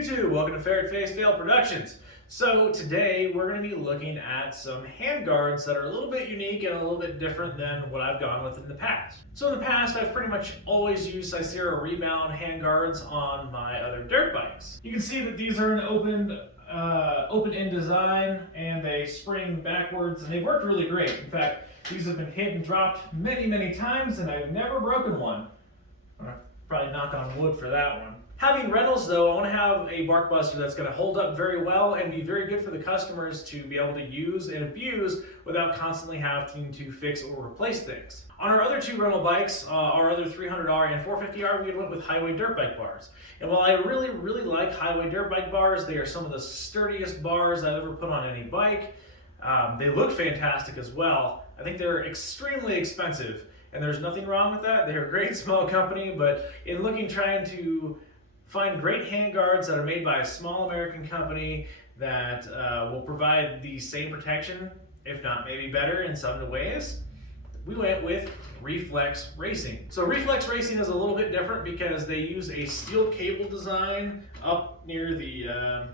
YouTube? Welcome to Ferret Face Fail Productions. So today we're going to be looking at some hand guards that are a little bit unique and a little bit different than what I've gone with in the past. So in the past I've pretty much always used Sicera Rebound hand guards on my other dirt bikes. You can see that these are an open end design and they spring backwards and they've worked really great. In fact, these have been hit and dropped many times and I've never broken one. Probably knock on wood for that one. Having rentals though, I want to have a bark buster that's going to hold up very well and be very good for the customers to be able to use and abuse without constantly having to fix or replace things. On our other two rental bikes, our other 300R and 450R, we went with highway dirt bike bars. And while I really like highway dirt bike bars, they are some of the sturdiest bars I've ever put on any bike. They look fantastic as well. I think they're extremely expensive. And there's nothing wrong with that. They're a great small company, but in trying to find great hand guards that are made by a small American company that will provide the same protection, if not maybe better in some ways, we went with Reflex Racing. So Reflex Racing is a little bit different because they use a steel cable design up near the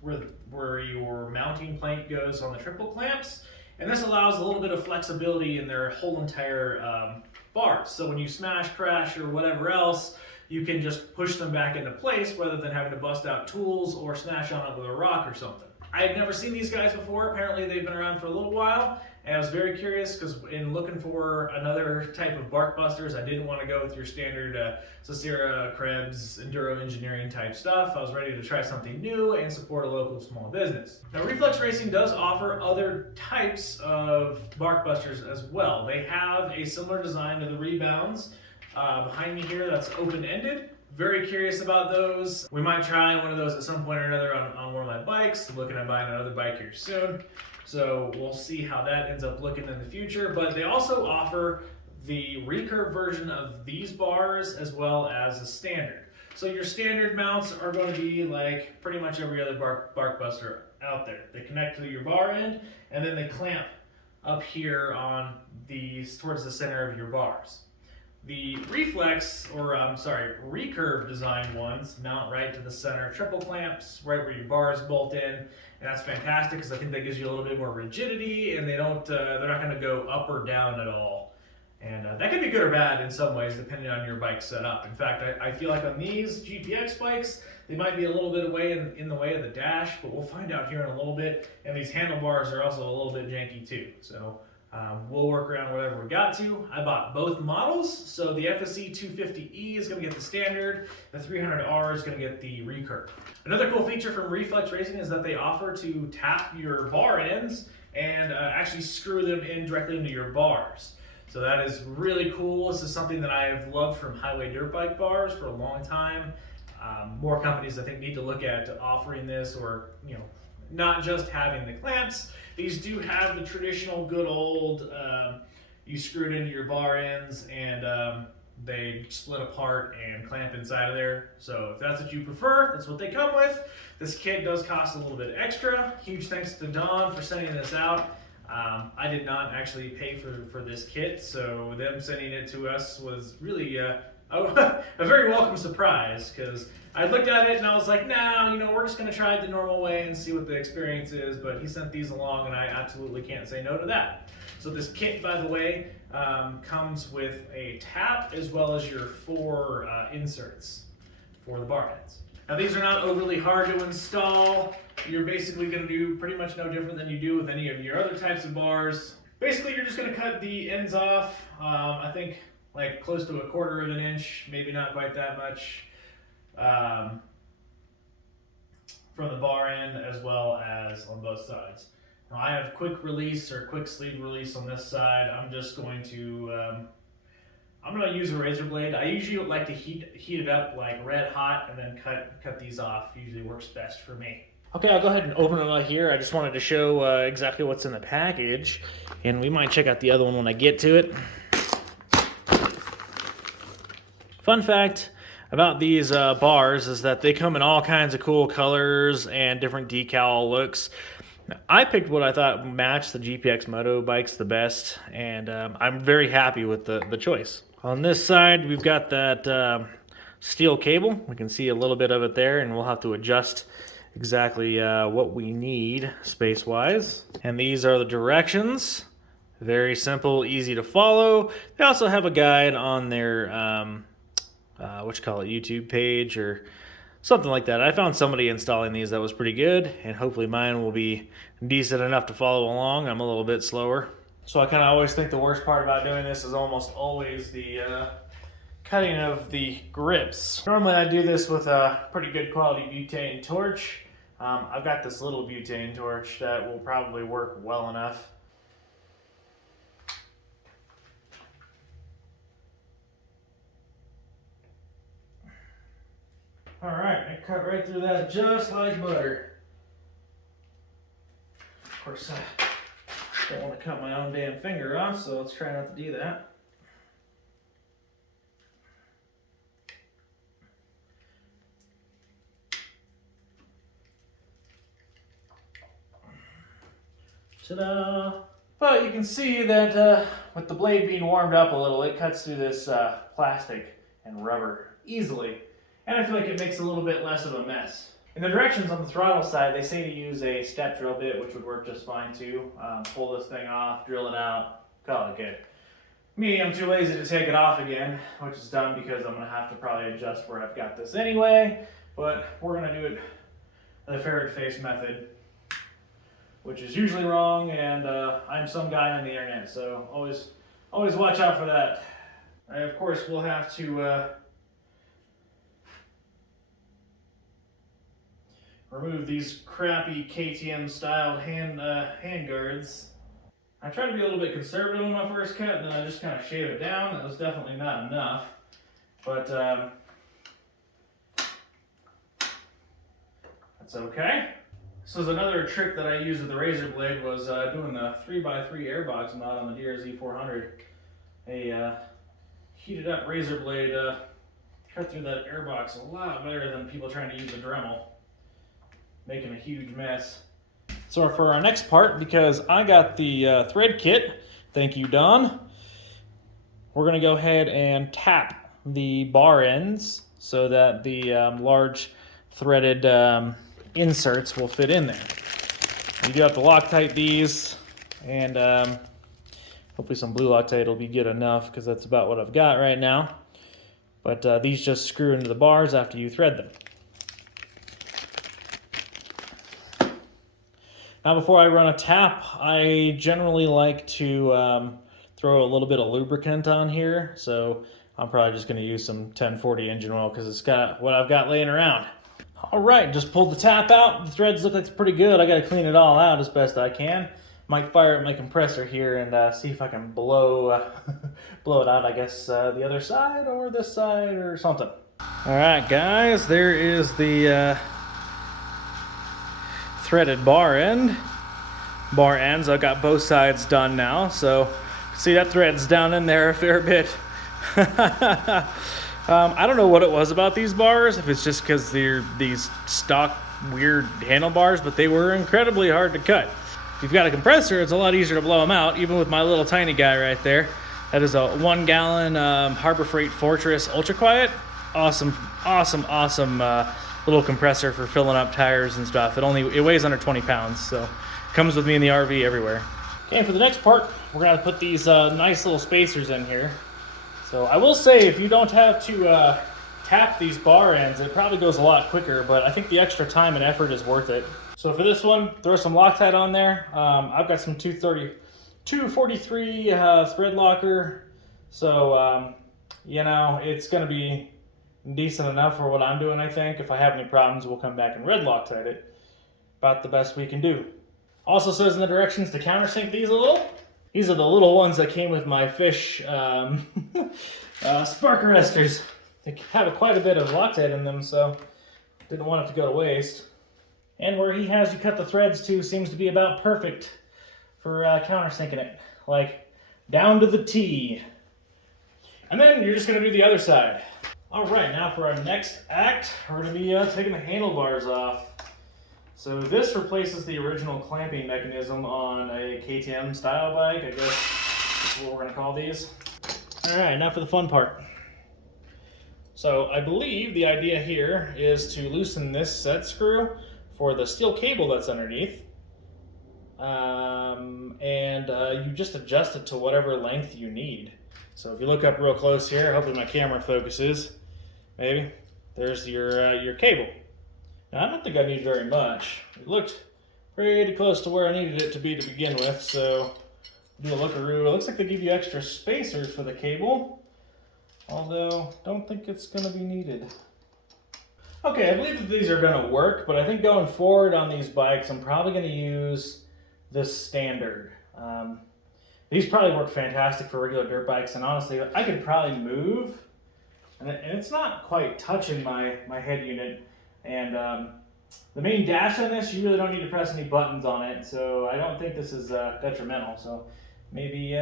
where your mounting plate goes on the triple clamps. And this allows a little bit of flexibility in their whole entire bars. So when you smash, crash, or whatever else, you can just push them back into place rather than having to bust out tools or smash on it with a rock or something. I had never seen these guys before. Apparently they've been around for a little while. And I was very curious because in looking for another type of bark busters, I didn't want to go with your standard Sicera, Krebs, Enduro Engineering type stuff. I was ready to try something new and support a local small business. Now Reflex Racing does offer other types of bark busters as well. They have a similar design to the Rebounds. Behind me here, that's open-ended. Very curious about those. We might try one of those at some point or another on one of my bikes. I'm looking at buying another bike here soon. So we'll see how that ends up looking in the future. But they also offer the Recurve version of these bars as well as a standard. So your standard mounts are going to be like pretty much every other bark buster out there. They connect to your bar end and then they clamp up here on towards the center of your bars. The Recurve design ones mount right to the center, triple clamps right where your bars bolt in, and that's fantastic because I think that gives you a little bit more rigidity, and they're not going to go up or down at all. And that can be good or bad in some ways depending on your bike setup. In fact, I feel like on these GPX bikes, they might be a little bit away in the way of the dash, but we'll find out here in a little bit. And these handlebars are also a little bit janky too. So we'll work around whatever we got to. I bought both models. So the FSE 250E is going to get the standard. The 300R is going to get the Recurve. Another cool feature from Reflex Racing is that they offer to tap your bar ends and actually screw them in directly into your bars. So that is really cool. This is something that I've loved from highway dirt bike bars for a long time. More companies I think need to look at offering this, or not just having the clamps. These do have the traditional good old, you screw it into your bar ends and they split apart and clamp inside of there. So if that's what you prefer, that's what they come with. This kit does cost a little bit extra. Huge thanks to Don for sending this out. I did not actually pay for this kit, so them sending it to us was really a very welcome surprise, because I looked at it and I was like, nah, we're just going to try it the normal way and see what the experience is, but he sent these along and I absolutely can't say no to that. So this kit, by the way, comes with a tap as well as your 4 inserts for the bar heads. Now these are not overly hard to install. You're basically going to do pretty much no different than you do with any of your other types of bars. Basically you're just going to cut the ends off, I think like close to 1/4 of an inch, maybe not quite that much, from the bar end as well as on both sides. Now I have quick release or quick sleeve release on this side. I'm just going to use a razor blade. I usually like to heat it up like red hot and then cut these off. Usually works best for me. Okay, I'll go ahead and open them up here. I just wanted to show exactly what's in the package, and we might check out the other one when I get to it. Fun fact about these bars is that they come in all kinds of cool colors and different decal looks. Now, I picked what I thought matched the GPX Moto bikes the best, and I'm very happy with the choice. On this side, we've got that steel cable. We can see a little bit of it there, and we'll have to adjust exactly what we need space-wise. And these are the directions. Very simple, easy to follow. They also have a guide on their YouTube page or something like that. I found somebody installing these that was pretty good, and hopefully mine will be decent enough to follow along. I'm a little bit slower. So I kind of always think the worst part about doing this is almost always the cutting of the grips. Normally I do this with a pretty good quality butane torch. I've got this little butane torch that will probably work well enough. All right, I cut right through that just like butter. Of course, I don't want to cut my own damn finger off, so let's try not to do that. Ta-da! But you can see that with the blade being warmed up a little, it cuts through this plastic and rubber easily. And I feel like it makes a little bit less of a mess. In the directions on the throttle side, they say to use a step drill bit, which would work just fine too. Pull this thing off, drill it out, call it good. Me, I'm too lazy to take it off again, which is done because I'm gonna have to probably adjust where I've got this anyway, but we're gonna do it the ferret face method, which is usually wrong, and I'm some guy on the internet, so always watch out for that. I, of course, will have to remove these crappy KTM styled hand guards. I tried to be a little bit conservative on my first cut, and then I just kind of shave it down. That was definitely not enough, but that's okay. So another trick that I used with the razor blade was doing the 3x3 airbox mod on the DRZ 400. A heated up razor blade cut through that airbox a lot better than people trying to use a Dremel, making a huge mess. So for our next part, because I got the thread kit, thank you Don, we're gonna go ahead and tap the bar ends so that the large threaded inserts will fit in there. You do have to Loctite these, and hopefully some blue Loctite will be good enough because that's about what I've got right now. But these just screw into the bars after you thread them. Now before I run a tap, I generally like to throw a little bit of lubricant on here. So I'm probably just going to use some 1040 engine oil because it's got what I've got laying around. All right, just pulled the tap out. The threads look like it's pretty good. I got to clean it all out as best I can. Might fire up my compressor here and see if I can blow blow it out, I guess, the other side or this side or something. All right, guys, there is the threaded bar ends. I've got both sides done now, so see that thread's down in there a fair bit. I don't know what it was about these bars, if it's just because they're these stock weird handlebars, but they were incredibly hard to cut. If you've got a compressor, it's a lot easier to blow them out, even with my little tiny guy right there. That is a 1 gallon Harbor Freight Fortress Ultra Quiet. Awesome little compressor for filling up tires and stuff. It weighs under 20 pounds, so it comes with me in the RV everywhere. Okay, and for the next part, we're gonna put these nice little spacers in here. So I will say, if you don't have to tap these bar ends, it probably goes a lot quicker, but I think the extra time and effort is worth it. So for this one, throw some Loctite on there. I've got some 243 thread locker, so you know, it's gonna be decent enough for what I'm doing, I think. If I have any problems, we'll come back and red Loctite it. About the best we can do. Also says in the directions to countersink these a little. These are the little ones that came with my fish spark arresters. They have quite a bit of Loctite in them, so didn't want it to go to waste. And where he has you cut the threads to seems to be about perfect for countersinking it. Like, down to the T. And then you're just gonna do the other side. All right, now for our next act, we're gonna be taking the handlebars off. So this replaces the original clamping mechanism on a KTM style bike, I guess is what we're gonna call these. All right, now for the fun part. So I believe the idea here is to loosen this set screw for the steel cable that's underneath. You just adjust it to whatever length you need. So if you look up real close here, hopefully my camera focuses, maybe, there's your cable. Now I don't think I need very much. It looked pretty close to where I needed it to be to begin with, so do a lookaroo. It looks like they give you extra spacers for the cable, although don't think it's gonna be needed. Okay, I believe that these are gonna work, but I think going forward on these bikes, I'm probably gonna use this standard. These probably work fantastic for regular dirt bikes, and honestly, I could probably move, and it's not quite touching my head unit. And the main dash on this, you really don't need to press any buttons on it, so I don't think this is detrimental. So maybe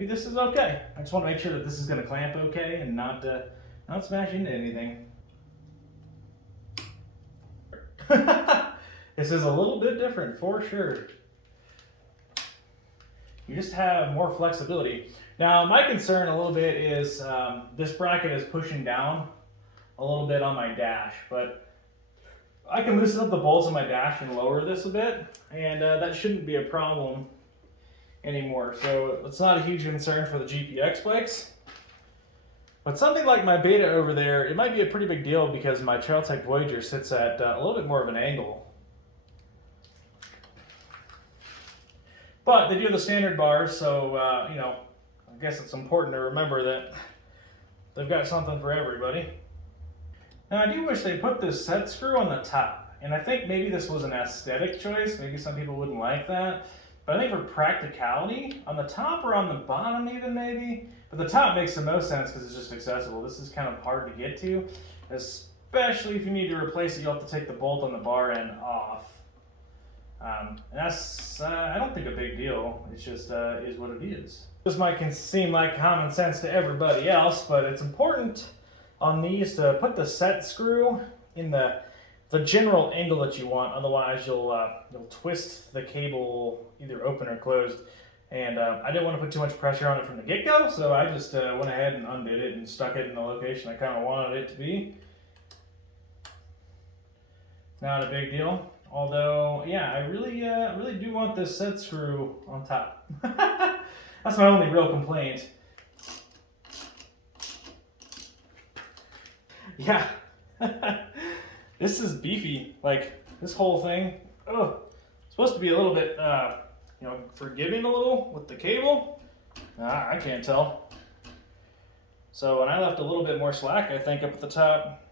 this is okay. I just want to make sure that this is going to clamp okay and not smash into anything. This is a little bit different for sure. You just have more flexibility. Now, my concern a little bit is this bracket is pushing down a little bit on my dash, but I can loosen up the bolts on my dash and lower this a bit, and that shouldn't be a problem anymore. So it's not a huge concern for the GPX bikes. But something like my Beta over there, it might be a pretty big deal because my Trailtech Voyager sits at a little bit more of an angle. But they do have the standard bars, so you know, I guess it's important to remember that they've got something for everybody. Now I do wish they put this set screw on the top, and I think maybe this was an aesthetic choice. Maybe some people wouldn't like that, but I think for practicality, on the top or on the bottom even maybe, but the top makes the most sense because it's just accessible. This is kind of hard to get to, especially if you need to replace it. You'll have to take the bolt on the bar end off. And that's, I don't think a big deal. It's just is what it is. This might seem like common sense to everybody else, but it's important on these to put the set screw in the general angle that you want. Otherwise, you'll twist the cable either open or closed. And I didn't want to put too much pressure on it from the get-go, so I just went ahead and undid it and stuck it in the location I kind of wanted it to be. Not a big deal. Although, yeah, I really do want this set screw on top. That's my only real complaint. Yeah, this is beefy. Like this whole thing. Oh, it's supposed to be a little bit, you know, forgiving a little with the cable. I can't tell. So, and I left a little bit more slack, I think, up at the top.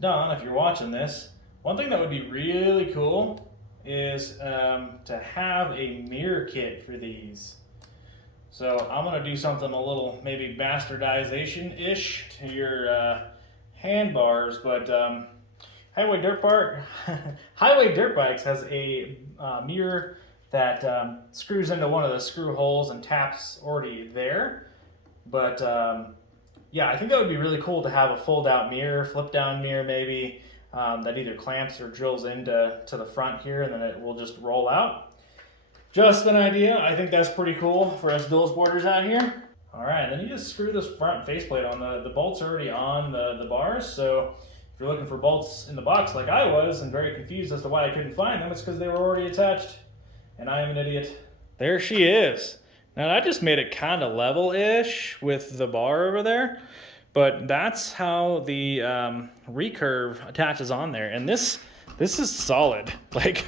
Don, if you're watching this, one thing that would be really cool is to have a mirror kit for these. So I'm gonna do something a little maybe bastardization-ish to your handbars, but Highway Dirt Bikes has a mirror that screws into one of the screw holes and taps already there. But yeah, I think that would be really cool to have a fold-out mirror, flip-down mirror maybe, that either clamps or drills into the front here, and then it will just roll out. Just an idea. I think that's pretty cool for us dual sporters out here. All right, then you just screw this front faceplate on. The bolts are already on the bars, so if you're looking for bolts in the box like I was and very confused as to why I couldn't find them, it's because they were already attached, and I am an idiot. There she is. Now I just made it kind of level-ish with the bar over there, but that's how the Recurve attaches on there, and this is solid. Like,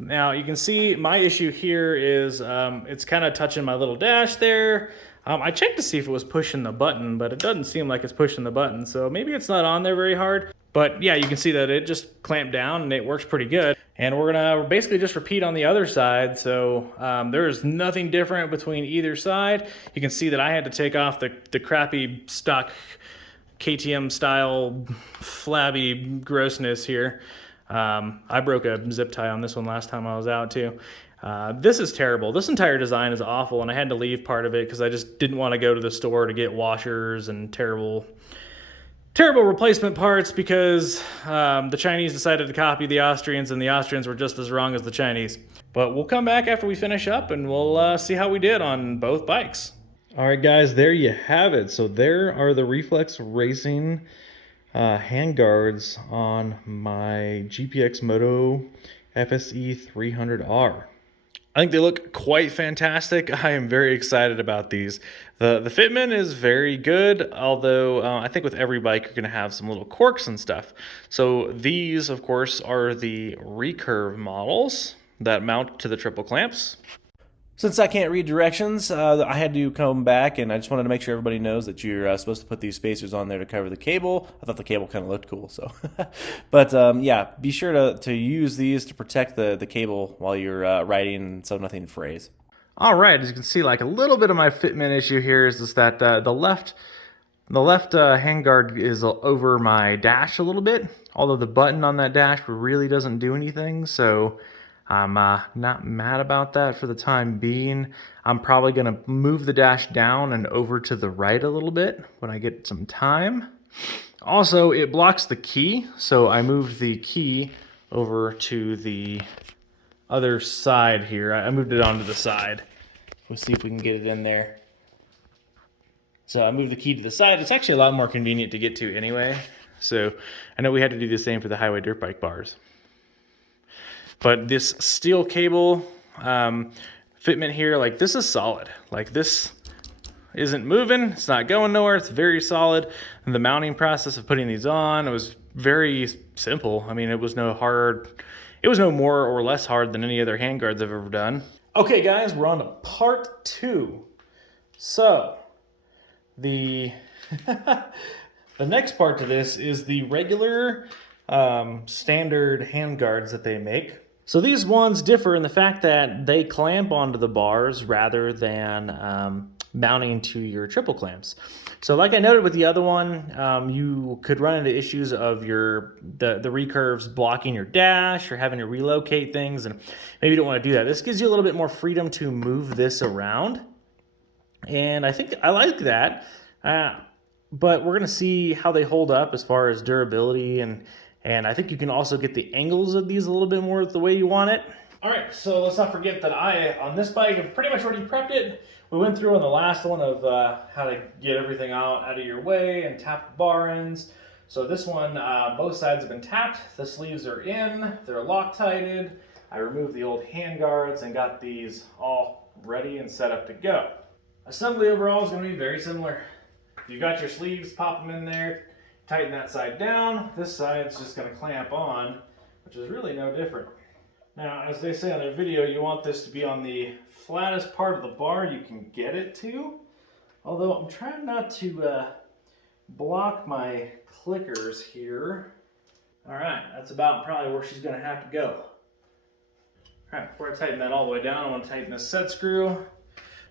Now you can see my issue here is it's kind of touching my little dash there. I checked to see if it was pushing the button, but it doesn't seem like it's pushing the button, so maybe it's not on there very hard. But yeah, you can see that it just clamped down and it works pretty good. And we're gonna basically just repeat on the other side. So there's nothing different between either side. You can see that I had to take off the crappy stock KTM style flabby grossness here. I broke a zip tie on this one last time I was out too. This is terrible. This entire design is awful, and I had to leave part of it because I just didn't want to go to the store to get washers and terrible replacement parts because the Chinese decided to copy the Austrians, and the Austrians were just as wrong as the Chinese. But we'll come back after we finish up, and we'll see how we did on both bikes. All right, guys, there you have it. So there are the Reflex Racing handguards on my GPX Moto FSE 300R. I think they look quite fantastic. I am very excited about these. The fitment is very good, although I think with every bike you're going to have some little quirks and stuff. So these, of course, are the Recurve models that mount to the triple clamps. Since I can't read directions, I had to come back, and I just wanted to make sure everybody knows that you're supposed to put these spacers on there to cover the cable. I thought the cable kind of looked cool, so. But yeah, be sure to use these to protect the cable while you're riding, so nothing frays. All right, as you can see, like a little bit of my fitment issue here is that the left handguard is over my dash a little bit, although the button on that dash really doesn't do anything, so I'm not mad about that for the time being. I'm probably going to move the dash down and over to the right a little bit when I get some time. Also, it blocks the key, so I moved the key over to the other side here. I moved it onto the side. We'll see if we can get it in there. So I moved the key to the side. It's actually a lot more convenient to get to anyway. So I know we had to do the same for the highway dirt bike bars. But this steel cable fitment here, like this is solid. Like this isn't moving. It's not going nowhere. It's very solid. And the mounting process of putting these on, it was very simple. I mean, it was no more or less hard than any other handguards I've ever done. Okay, guys, we're on to part 2. So, the the next part to this is the regular standard handguards that they make. So these ones differ in the fact that they clamp onto the bars rather than mounting to your triple clamps. So like I noted with the other one, you could run into issues of the recurves blocking your dash or having to relocate things, and maybe you don't want to do that. This gives you a little bit more freedom to move this around, and I think I like that. But we're going to see how they hold up as far as durability, and I think you can also get the angles of these a little bit more the way you want it. All right, so let's not forget that on this bike, I've pretty much already prepped it. We went through on the last one of how to get everything out of your way and tap the bar ends. So this one, both sides have been tapped. The sleeves are in, they're Loctited. I removed the old hand guards and got these all ready and set up to go. Assembly overall is going to be very similar. You got your sleeves, pop them in there, tighten that side down. This side's just going to clamp on, which is really no different. Now, as they say on their video, you want this to be on the flattest part of the bar you can get it to. Although I'm trying not to block my clickers here. All right, that's about probably where she's going to have to go. All right, before I tighten that all the way down, I want to tighten this set screw.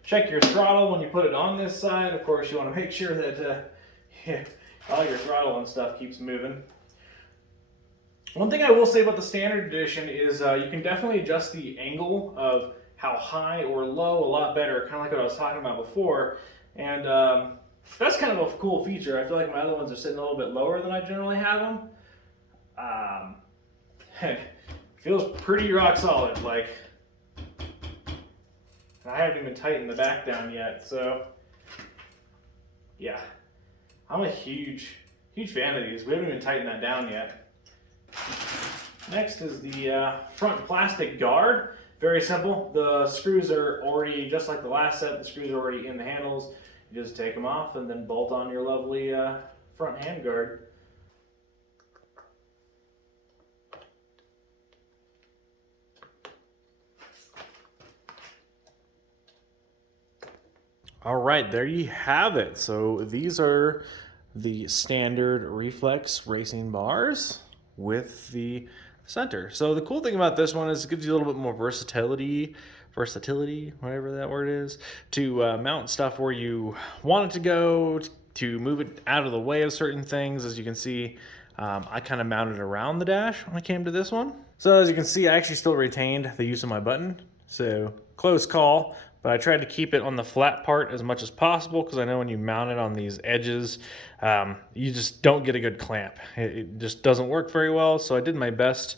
Check your throttle when you put it on this side. Of course, you want to make sure that all your throttle and stuff keeps moving. One thing I will say about the standard edition is you can definitely adjust the angle of how high or low a lot better, kind of like what I was talking about before. And that's kind of a cool feature. I feel like my other ones are sitting a little bit lower than I generally have them. Feels pretty rock solid. Like, I haven't even tightened the back down yet, so yeah. I'm a huge fan of these. We haven't even tightened that down yet. Next is the front plastic guard. Very simple. The screws are already, just like the last set, the screws are already in the handles. You just take them off and then bolt on your lovely front hand guard. All right, there you have it. So these are the standard Reflex racing bars with the center. So the cool thing about this one is it gives you a little bit more versatility, whatever that word is, to mount stuff where you want it to go, to move it out of the way of certain things. As you can see, I kind of mounted around the dash when I came to this one. So as you can see, I actually still retained the use of my button. So close call, but I tried to keep it on the flat part as much as possible because I know when you mount it on these edges, you just don't get a good clamp. It just doesn't work very well, so I did my best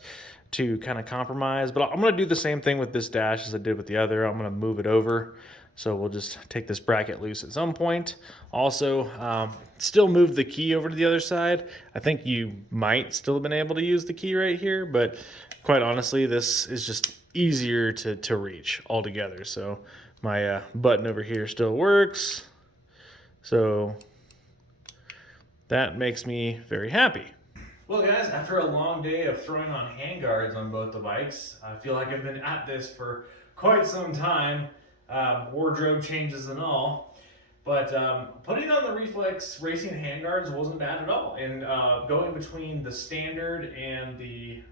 to kind of compromise, but I'm going to do the same thing with this dash as I did with the other. I'm going to move it over So we'll just take this bracket loose at some point. Also, still move the key over to the other side. I think you might still have been able to use the key right here, but quite honestly, this is just easier to reach altogether. So my button over here still works. So that makes me very happy. Well guys, after a long day of throwing on handguards on both the bikes, I feel like I've been at this for quite some time, wardrobe changes and all. But putting on the Reflex racing handguards wasn't bad at all. And going between the standard and the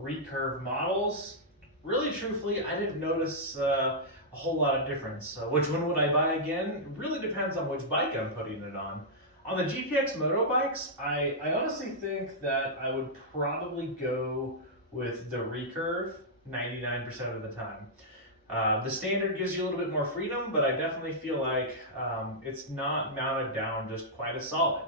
Recurve models, really truthfully, I didn't notice a whole lot of difference. Which one would I buy again? Really depends on which bike I'm putting it on. On the GPX Moto bikes, I honestly think that I would probably go with the Recurve 99% of the time. The standard gives you a little bit more freedom, but I definitely feel like it's not mounted down just quite as solid.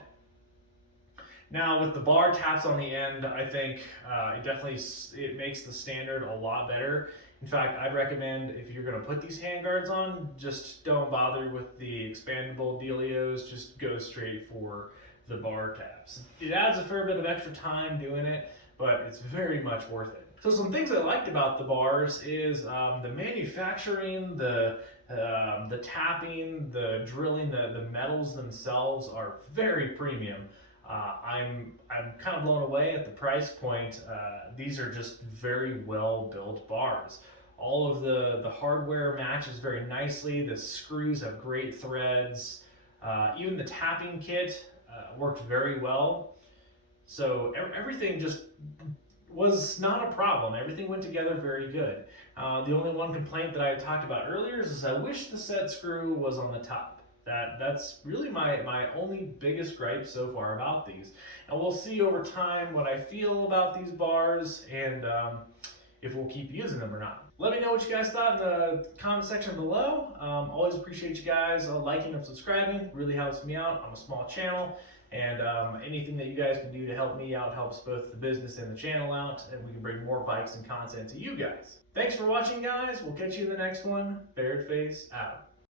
Now with the bar taps on the end, I think it makes the standard a lot better. In fact, I'd recommend if you're going to put these handguards on, just don't bother with the expandable dealios, just go straight for the bar taps. It adds a fair bit of extra time doing it, but it's very much worth it. So some things I liked about the bars is the manufacturing, the tapping, the drilling, the metals themselves are very premium. I'm kind of blown away at the price point. These are just very well built bars. All of the hardware matches very nicely. The screws have great threads. Even the tapping kit worked very well. So everything just was not a problem. Everything went together very good. The only one complaint that I talked about earlier is I wish the set screw was on the top. That's really my only biggest gripe so far about these. And we'll see over time what I feel about these bars and if we'll keep using them or not. Let me know what you guys thought in the comment section below. Always appreciate you guys liking and subscribing. Really helps me out. I'm a small channel, and anything that you guys can do to help me out helps both the business and the channel out, and we can bring more bikes and content to you guys. Thanks for watching, guys. We'll catch you in the next one. Bared Face out.